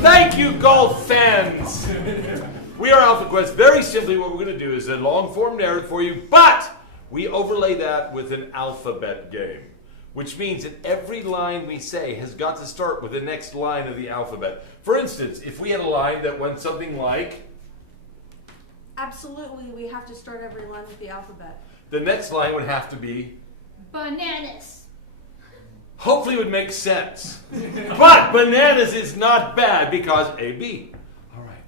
Thank you, golf fans. We are Alpha Quest. Very simply, what we're going to do is a long-form narrative for you, but we overlay that with an alphabet game, which means that every line we say has got to start with the next line of the alphabet. For instance, if we had a line that went something like... Absolutely, we have to start every line with the alphabet. The next line would have to be... Bananas. Hopefully it would make sense. But bananas is not bad because A-B. All right.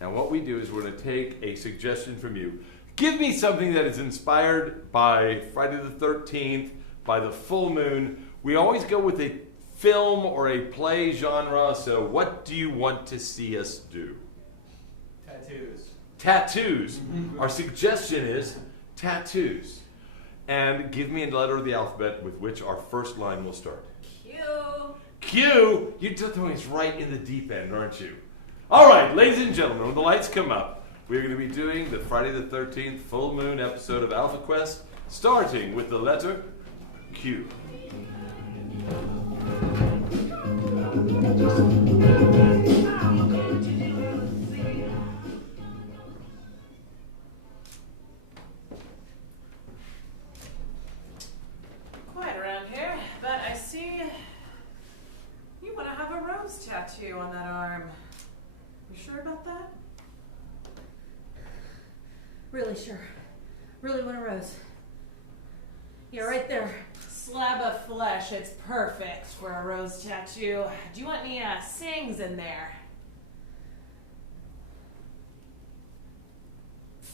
Now what we do is we're going to take a suggestion from you. Give me something that is inspired by Friday the 13th, by the full moon. We always go with a film or a play genre, so what do you want to see us do? Tattoos. Tattoos. Our suggestion is tattoos. And give me a letter of the alphabet with which our first line will start. Q. Q? You're throwing us right in the deep end, aren't you? All right, ladies and gentlemen, when the lights come up, we're going to be doing the Friday the 13th full moon episode of Alpha Quest, starting with the letter Q. Quiet around here, but I see you want to have a rose tattoo on that arm. You sure about that? Really sure. Really want a rose. Yeah, right there. Slab of flesh, it's perfect for a rose tattoo. Do you want any sings in there?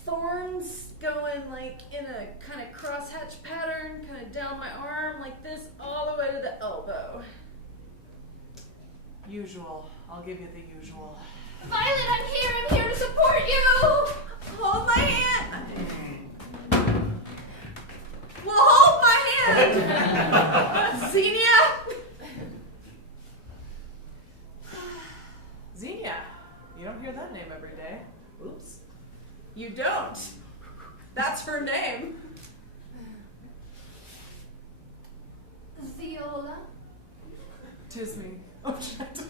Thorns going like in a kind of crosshatch pattern, kind of down my arm like this, all the way to the elbow. Usual. I'll give you the usual. Violet, I'm here to support you. Hold my hand. Well, hold my hand. Xenia. Xenia. You don't hear that name every day. Oops. You don't. That's her name. Viola. Tis me. Oh, shit.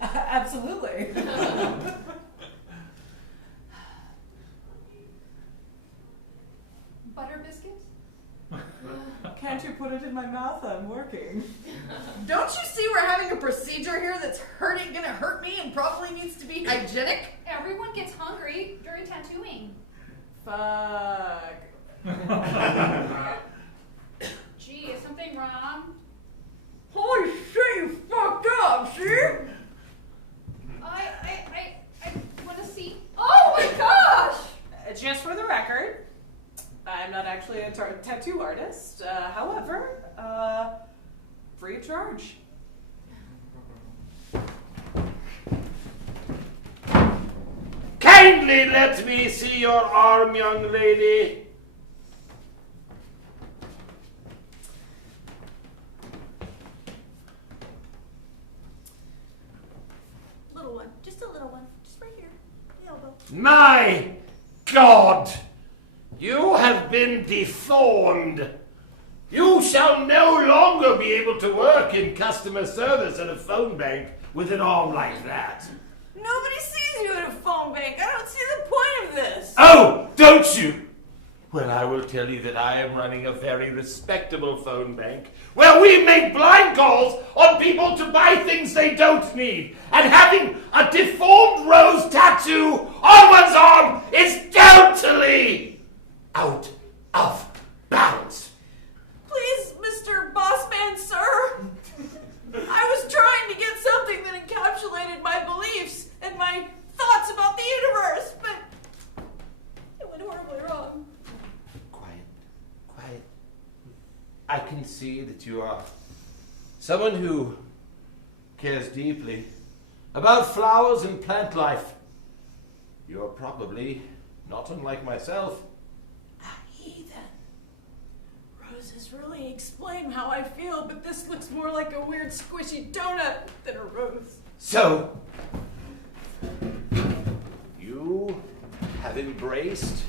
Absolutely. Butter biscuits? Can't you put it in my mouth? I'm working. Don't you see we're having a procedure here that's gonna hurt me and probably needs to be hygienic? Everyone gets hungry during tattooing. Fuck. Gee, is something wrong? Holy shit, you fucked up, see? I want to see. Oh my gosh! Just for the record, I'm not actually a tattoo artist. However, free of charge. Kindly let me see your arm, young lady. Little one, just a little one, just right here, the elbow. My God! You have been deformed. You shall no longer be able to work in customer service at a phone bank with an arm like that. Nobody sees you at a phone bank. I don't see the point of this. Oh, don't you? Well, I will tell you that I am running a very respectable phone bank where we make blind calls on people to buy things they don't need. And having a deformed rose tattoo on one's arm is totally out of bounds. Please, Mr. Bossman, sir. I was trying to get something that encapsulated my beliefs and my thoughts about the universe, but it went horribly wrong. Quiet. I can see that you are someone who cares deeply about flowers and plant life. You're probably not unlike myself. A heathen. Roses really explain how I feel, but this looks more like a weird squishy donut than a rose. So, you have embraced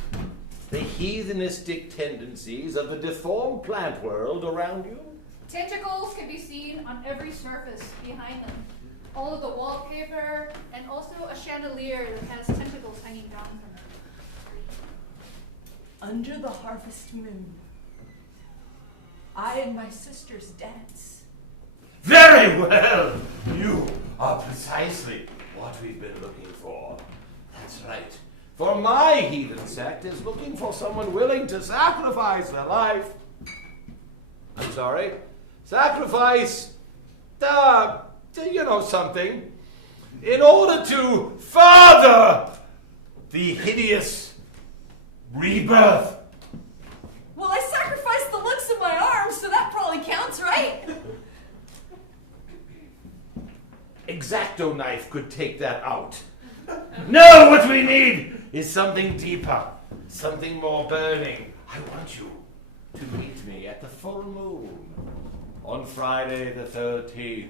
the heathenistic tendencies of the deformed plant world around you? Tentacles can be seen on every surface behind them. All of the wallpaper, and also a chandelier that has tentacles hanging down from it. Under the harvest moon, I and my sisters dance. Very well! You are precisely what we've been looking for. That's right. For my heathen sect is looking for someone willing to sacrifice their life. I'm sorry? Sacrifice, something, in order to further the hideous rebirth. Well, I sacrificed the looks of my arms, so that probably counts, right? X-Acto knife could take that out. No, what we need is something deeper, something more burning. I want you to meet me at the full moon on Friday the 13th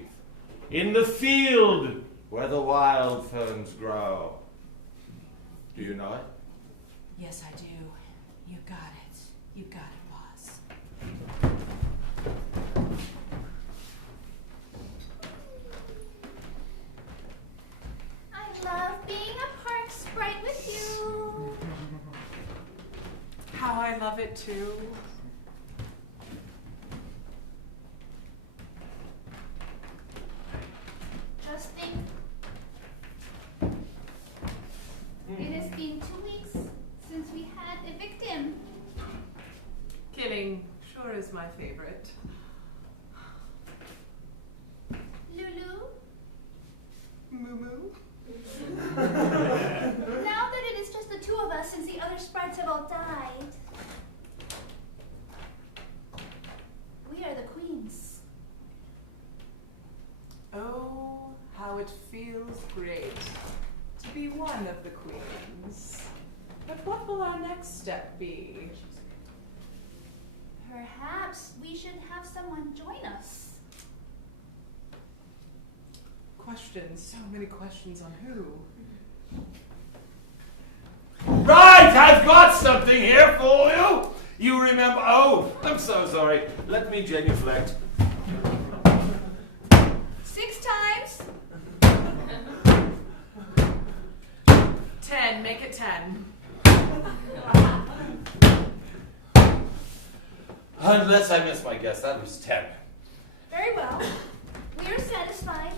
in the field where the wild ferns grow. Do you know it? Yes, I do. You got it. You got it, boss. I love being a park sprite with you. How I love it too. Just think. It has been 2 weeks since we had a victim. Killing sure is my favorite. Lulu, Moo moo. now that it is just the two of us since the other sprites have all died, we are the queens. Oh, how it feels great to be one of the queens. But what will our next step be? Perhaps we should have someone join us. Questions, so many questions on who? Right, I've got something here for you. You remember? Oh, I'm so sorry. Let me genuflect. 6 times. 10, make it 10. Unless I missed my guess, that was 10. Very well. We are satisfied.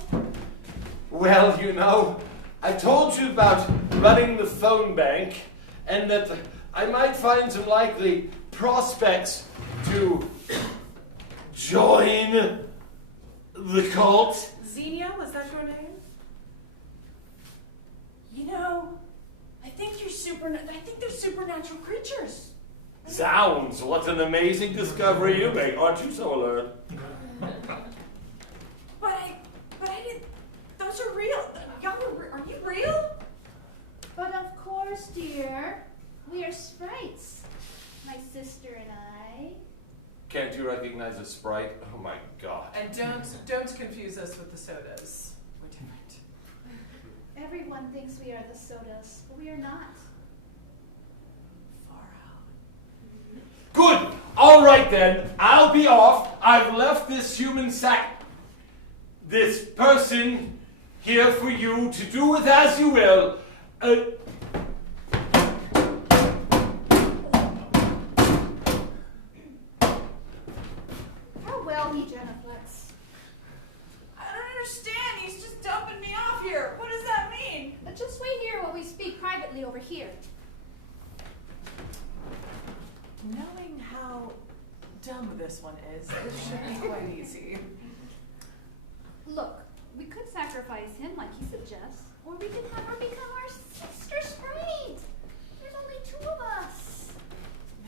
Well, I told you about running the phone bank and that I might find some likely prospects to join the cult. Xenia, was that your name? I think they're supernatural creatures. Zounds, what an amazing discovery you make. Aren't you so alert? But I didn't. Those are real. Y'all are you real? But of course, dear, we are sprites. My sister and I. Can't you recognize a sprite? Oh my god. And don't confuse us with the sodas. We're different. Everyone thinks we are the sodas, but we are not. Far out. Good! Alright then, I'll be off. I've left this this person here for you to do with as you will. Farewell, me genuflex. I don't understand. He's just dumping me off here. What does that mean? But just wait here while we speak privately over here. Knowing how dumb this one is, this should be quite easy. Look, we could sacrifice him like he suggests, or we could have her become our sister sprite. There's only 2 of us.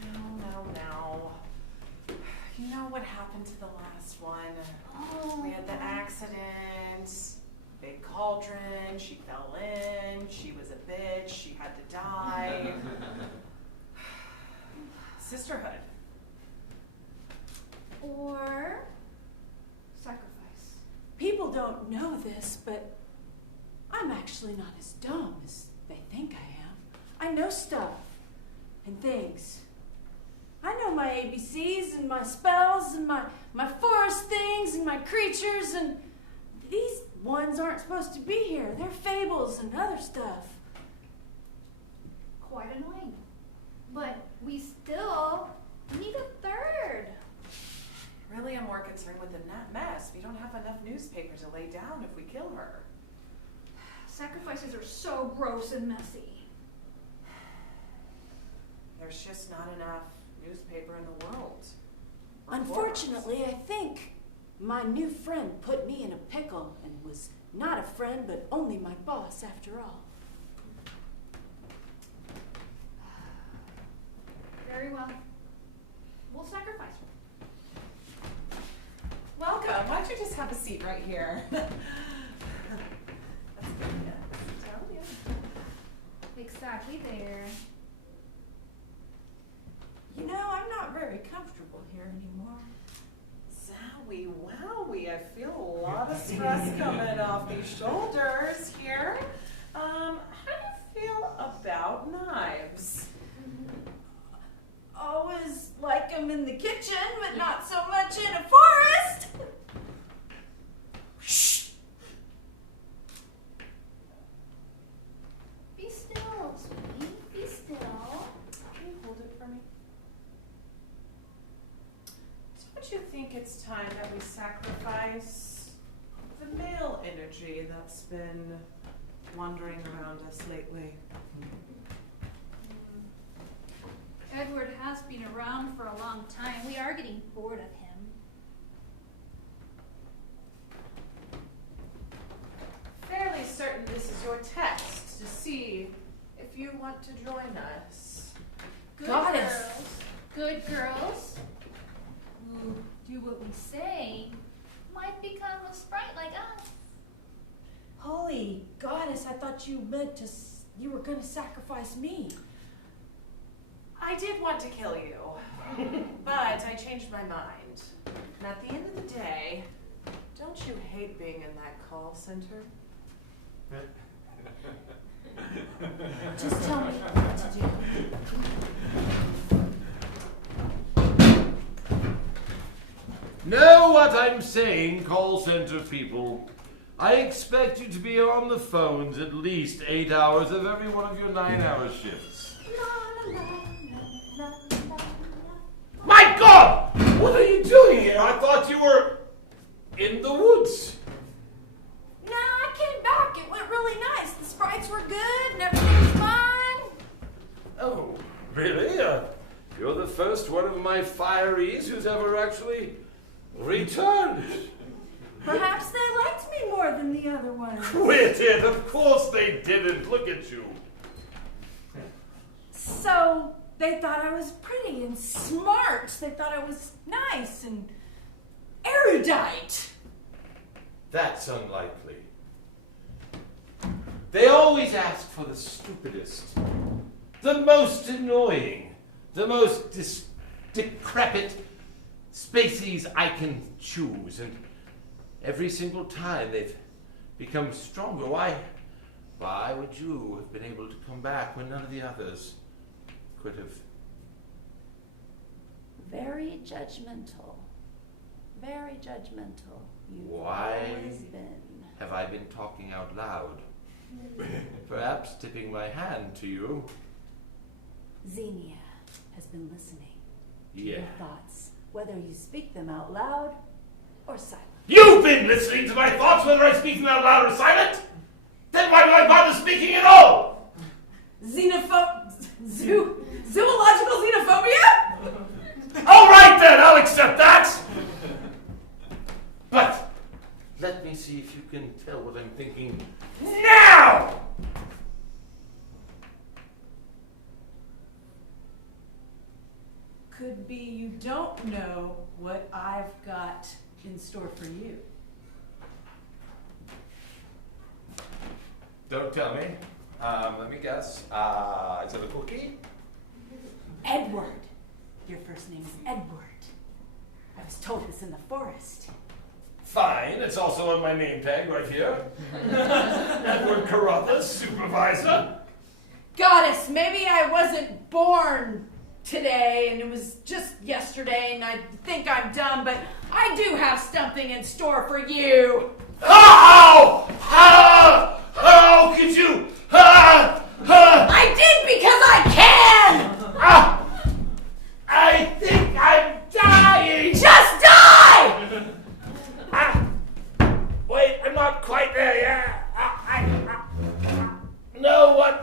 No. You know what happened to the last one? Oh. We had the accident, big cauldron, she fell in, she was a bitch, she had to die. Sisterhood. Or sacrifice. People don't know this, but I'm actually not as dumb as they think I am. I know stuff and things. I know know my ABCs and my spells and my forest things and my creatures, and these ones aren't supposed to be here. They're fables and other stuff. Quite annoying. But we still need a third. Really, I'm more concerned with the mess. We don't have enough newspaper to lay down if we kill her. Sacrifices are so gross and messy. There's just not enough newspaper in the world. Unfortunately, I think my new friend put me in a pickle and was not a friend, but only my boss after all. Very well. We'll sacrifice her. Welcome. Why don't you just have a seat right here? That's good. Yeah. Tell you. Exactly there. You know, I'm not very comfortable here anymore. Zowie, wowie, I feel a lot of stress coming off these shoulders here. How do you feel about knives? Always like them in the kitchen, but not so much in a forest. Shh. Be still, sweetie. Be still. Can you hold it for me? Don't you think it's time that we sacrifice the male energy that's been wandering around us lately? Edward has been around for a long time. We are getting bored of him. Fairly certain this is your test to see if you want to join us. Good Goddess. girls. Good girls who do what we say might become a sprite like us. Holy goddess, I thought you meant you were going to sacrifice me. I did want to kill you, but I changed my mind. And at the end of the day, don't you hate being in that call center? Just tell me what to do. Know what I'm saying, call center people. I expect you to be on the phones at least 8 hours of every one of your 9-hour shifts. My God! What are you doing here? I thought you were in the woods. No, I came back. It went really nice. The sprites were good and everything was fine. Oh, really? You're the first one of my fireys who's ever actually returned. Perhaps they liked me more than the other ones. Quit it! Of course they didn't. Look at you. So they thought I was pretty and smart. They thought I was nice and erudite. That's unlikely. They always ask for the stupidest, the most annoying, the most decrepit species I can choose, and every single time they've become stronger. Why would you have been able to come back when none of the others could have? Very judgmental. Very judgmental. You've Why always been. have I been talking out loud? Perhaps tipping my hand to you. Xenia has been listening to Yeah. your thoughts, whether you speak them out loud or silent. You've been listening to my thoughts, whether I speak them out loud or silent? Then why do I bother speaking at all? Zoological xenophobia? All right then, I'll accept that. But let me see if you can tell what I'm thinking now. Could be you don't know what I've got in store for you. Don't tell me. Let me guess. Is it a cookie? Edward. Your first name is Edward. I was told this in the forest. Fine. It's also on my name tag right here. Edward Carruthers, supervisor. Goddess, maybe I wasn't born today, and it was just yesterday, and I think I'm done, but I do have something in store for you. How? How could you? I did because I can! I think I'm dying. Just die! Wait, I'm not quite there yet. No, what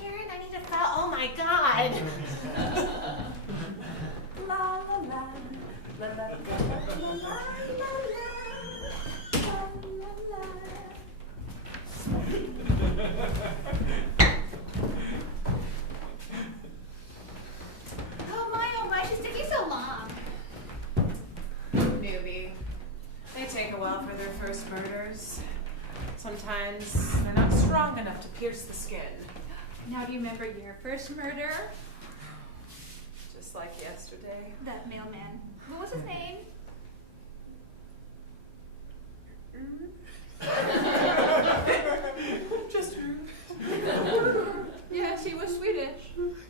Karen, I need to follow. Oh my God. La la la, la la la la la Oh my, she's taking so long. Newbie. They take a while for their first murders. Sometimes they're not strong enough to pierce the skin. Now do you remember your first murder? Just like yesterday. That mailman. What was his name? Just Yes, he was Swedish.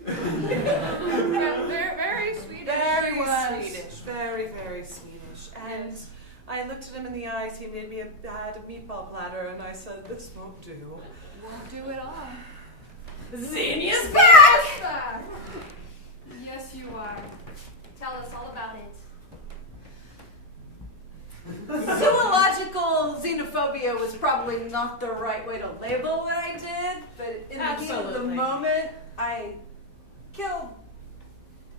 Yeah, very Swedish. very he was. Swedish. Very, very Swedish. And I looked at him in the eyes. He made me a meatball platter, and I said, "This won't do." Won't do it all. Xenia's back! Back. Yes, you are. Tell us all about it. Zoological xenophobia was probably not the right way to label what I did, but in the heat of the Absolutely. moment, I killed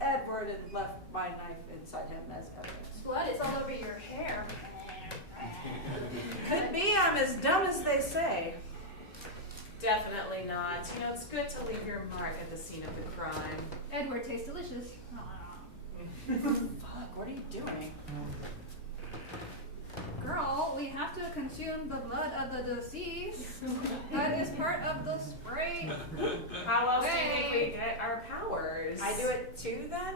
Edward and left my knife inside him as evidence. Blood is all over your hair. Could be I'm as dumb as they say. Definitely not. You know, it's good to leave your mark at the scene of the crime. Edward tastes delicious. Fuck, what are you doing? Girl, we have to consume the blood of the deceased. That is part of the spray. How else do you think we get our powers? I do it too, then?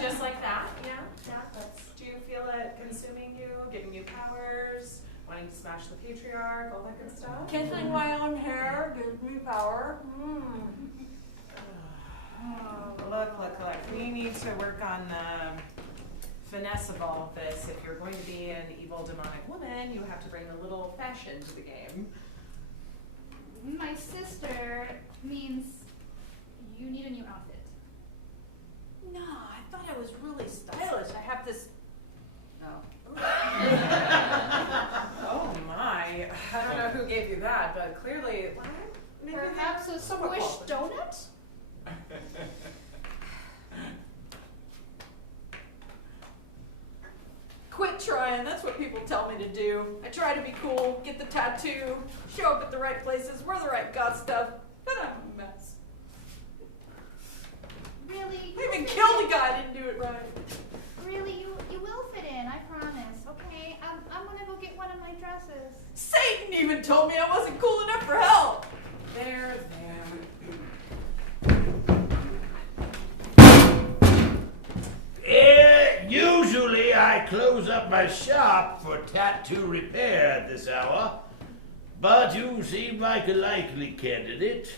Just like that? Yeah? Do you feel it consuming you, giving you powers, wanting to smash the patriarch, all that good stuff? Kissing my own hair gives me power. Look. We need to work on finesse of all of this. If you're going to be an evil demonic woman, you have to bring a little fashion to the game. My sister means you need a new outfit. No, I thought I was really stylish. I have this. No. Oh my. I don't know who gave you that, but clearly, maybe Perhaps a somewhat squished qualified. donut? Quit trying. That's what people tell me to do. I try to be cool, get the tattoo, show up at the right places, wear the right god stuff, but I'm a mess. Really? I even killed a guy. I didn't do it right. Really, you will fit in, I promise. Okay, I'm gonna go get one of my dresses. Satan even told me I wasn't cool enough for help. There. Usually I close up my shop for tattoo repair at this hour, but you seem like a likely candidate.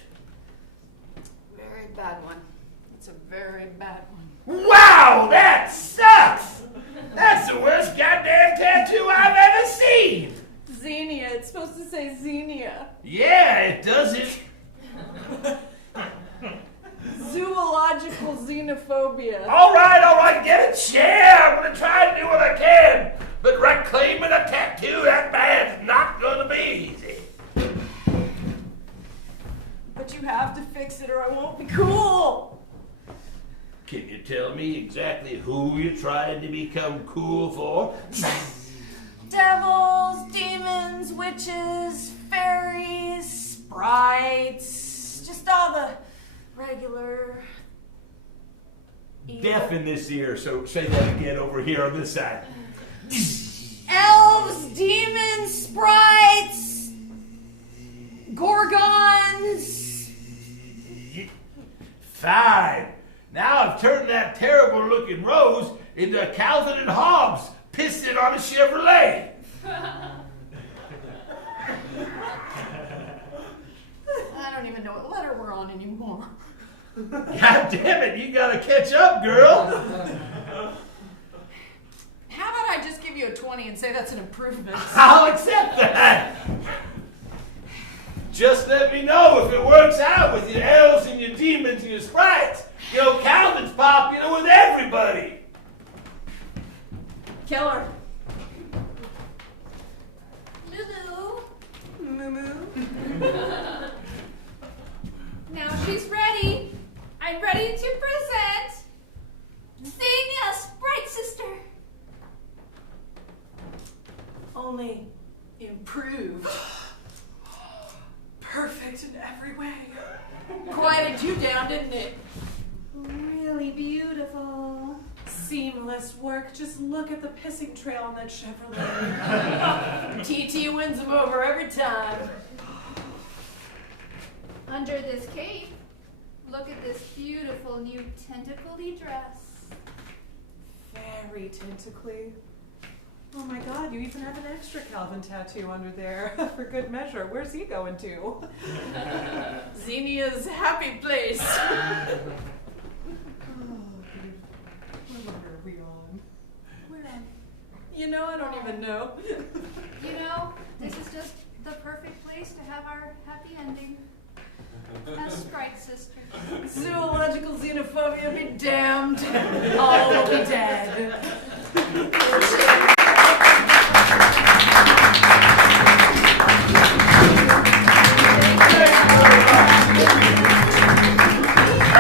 Very bad one. It's a very bad one. Wow, that sucks! That's the worst goddamn tattoo I've ever seen! Xenia. It's supposed to say Xenia. Yeah, it doesn't. Zoological xenophobia. All right, get a chair. I'm gonna try and do what I can. But reclaiming a tattoo that bad's not gonna be easy. But you have to fix it or I won't be cool. Can you tell me exactly who you're trying to become cool for? Devils, demons, witches, fairies, sprites, just all the regular evil. Deaf in this ear, so say that again over here on this side. Elves, demons, sprites, gorgons. Fine. Now I've turned that terrible looking Rose into Calvin and Hobbes pissing on a Chevrolet. even know what letter we're on anymore. God damn it, you gotta catch up, girl. How about I just give you a 20 and say that's an improvement? I'll accept that. Just let me know if it works out with your elves and your demons and your sprites. You know, Calvin's popular with everybody. Killer. Moo. Now she's ready. I'm ready to present Xenia, Sprite Sister. Only improved. Perfect in every way. Quieted you down, didn't it? Really beautiful. Seamless work. Just look at the pissing trail on that Chevrolet. TT wins him over every time. Under this cape, look at this beautiful new tentacly dress. Very tentacly. Oh my god, you even have an extra Calvin tattoo under there. For good measure. Where's he going to? Xenia's happy place. What number are we on? We're on. You know, I don't even know. You know, this is just the perfect place to have our happy ending. As Sprite Sisters. Zoological xenophobia be damned. All will be dead.